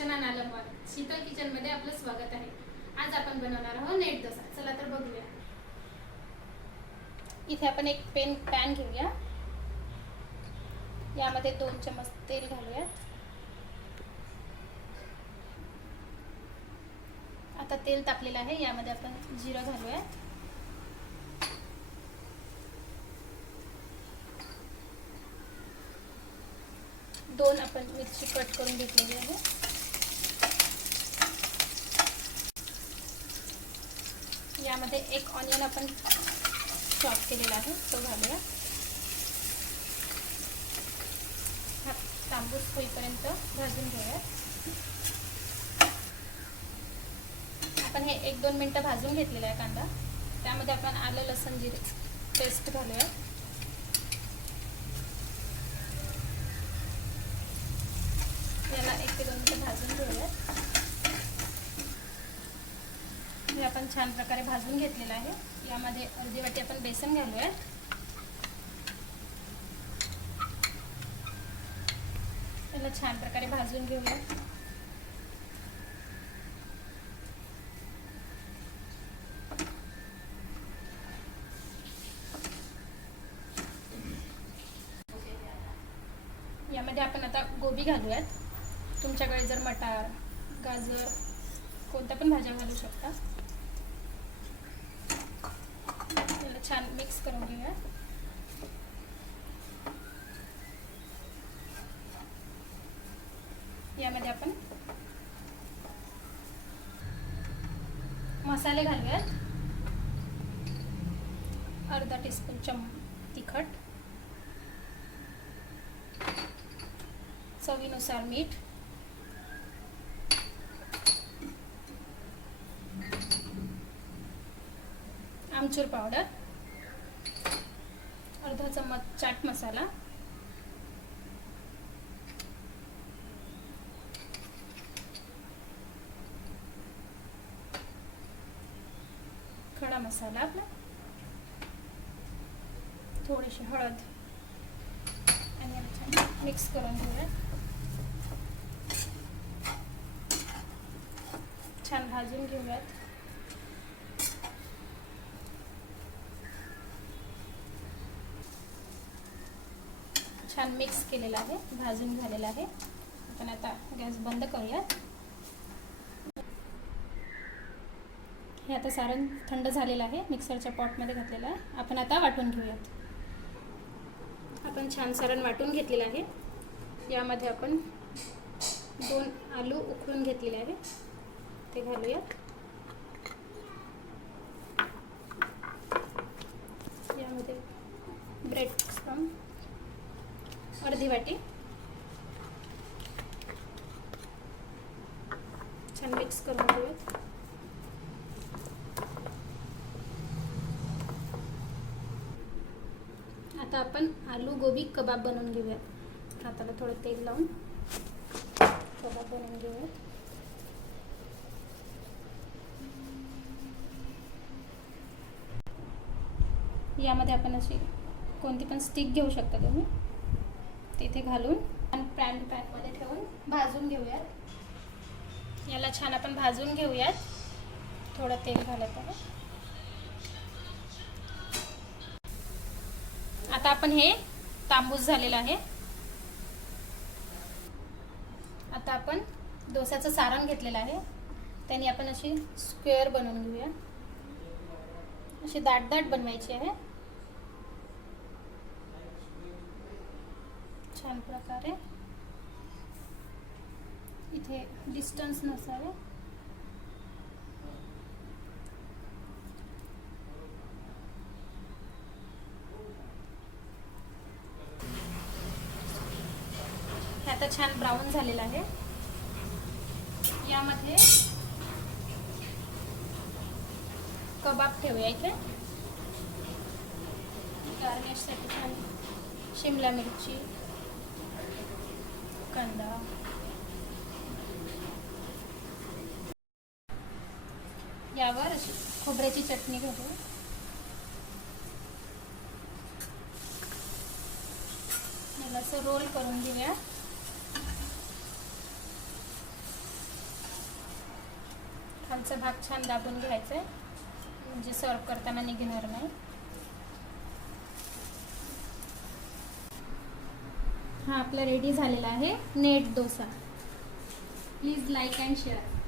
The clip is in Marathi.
अर्चना नालमवार शीतल किचनमध्ये आपलं स्वागत आहे. आज आपण बनवणार आहोत नेट डोसा. चला तर बघूया. इथे आपण एक पेन पॅन घेऊया. यामध्ये दोन चमच तेल घालूयात आता तेल तापलेलं आहे. यामध्ये आपण जिरं घालूयात दोन आपण मिरची कट करून घेतलेली आहे. त्यामध्ये एक ऑनियन आपण चॉप केलेला आहे तो घालूया. हा तांबूस होईपर्यंत भाजून घेऊया. आपण हे एक दोन मिनटं भाजून घेतलेलं आहे कांदा. त्यामध्ये आपण आलं लसण जिरे पेस्ट घालूया याला एक ते दोन मिनटं भाजून घेऊयात हे आपण छान प्रकारे भाजून घेतलेलं आहे. यामध्ये अर्धी वाटी आपण बेसन घालूयात त्याला छान प्रकारे भाजून घेऊयात यामध्ये आपण आता गोबी घालूयात. तुमच्याकडे जर मटार गाजर कोणत्या पण भाज्या घालू शकता. छान मिक्स करून घेऊया यामध्ये आपण मसाले घालूयात अर्धा टीस्पून चम तिखट। चवीनुसार मीठ। आमचूर पावडर अर्धा चम्मच चाट मसाला. खडा मसाला आपला. थोडीशी हळद. आणि छान मिक्स करून घेऊया. छान भाजून घेऊयात. छान मिक्स केलेलं आहे भाजून झालेलं आहे. आपण आता गॅस बंद करूयात. हे आता सारण थंड झालेलं आहे मिक्सरच्या पॉटमध्ये घातलेलं आहे. आपण आता वाटून घेऊयात. आपण छान सारण वाटून घेतलेलं आहे. यामध्ये आपण दोन आलू उकळून घेतलेले आहे. ते घालूयात. अर्धी वाटी. छान मिक्स करून घेऊयात. आता आपण आलू गोबी कबाब बनवून घेऊयात. हाताला थोडं तेल लावून कबाब बनवून घेऊयात. यामध्ये आपण अशी कोणती पण स्टिक घेऊ शकता तुम्ही. तिथे घालून आणि पॅन पॅनमध्ये ठेवून भाजून घेऊयात. याला छान आपण भाजून घेऊयात. थोडं तेल घालत आहे आता आपण हे तांबूस झालेलं आहे. आता आपण डोस्याचं सारण घेतलेलं आहे. त्याने आपण अशी स्क्वेअर बनवून घेऊया. अशी दाट दाट बनवायची आहे. छान प्रकारे. इथे डिस्टन्स नसावे हे आता छान ब्राऊन झालेलं आहे. यामध्ये कबाब ठेवूया इथे. गार्निशसाठी छान शिमला मिरची कांदा. यावर अशी खोबऱ्याची चटणी घालू. याला असं रोल करून घेऊया. खालचा भाग छान दाबून घ्यायचा आहे. म्हणजे सर्व करताना निघणार नाही. हा आपला रेडी झालेला आहे. Net dosa. Please like and share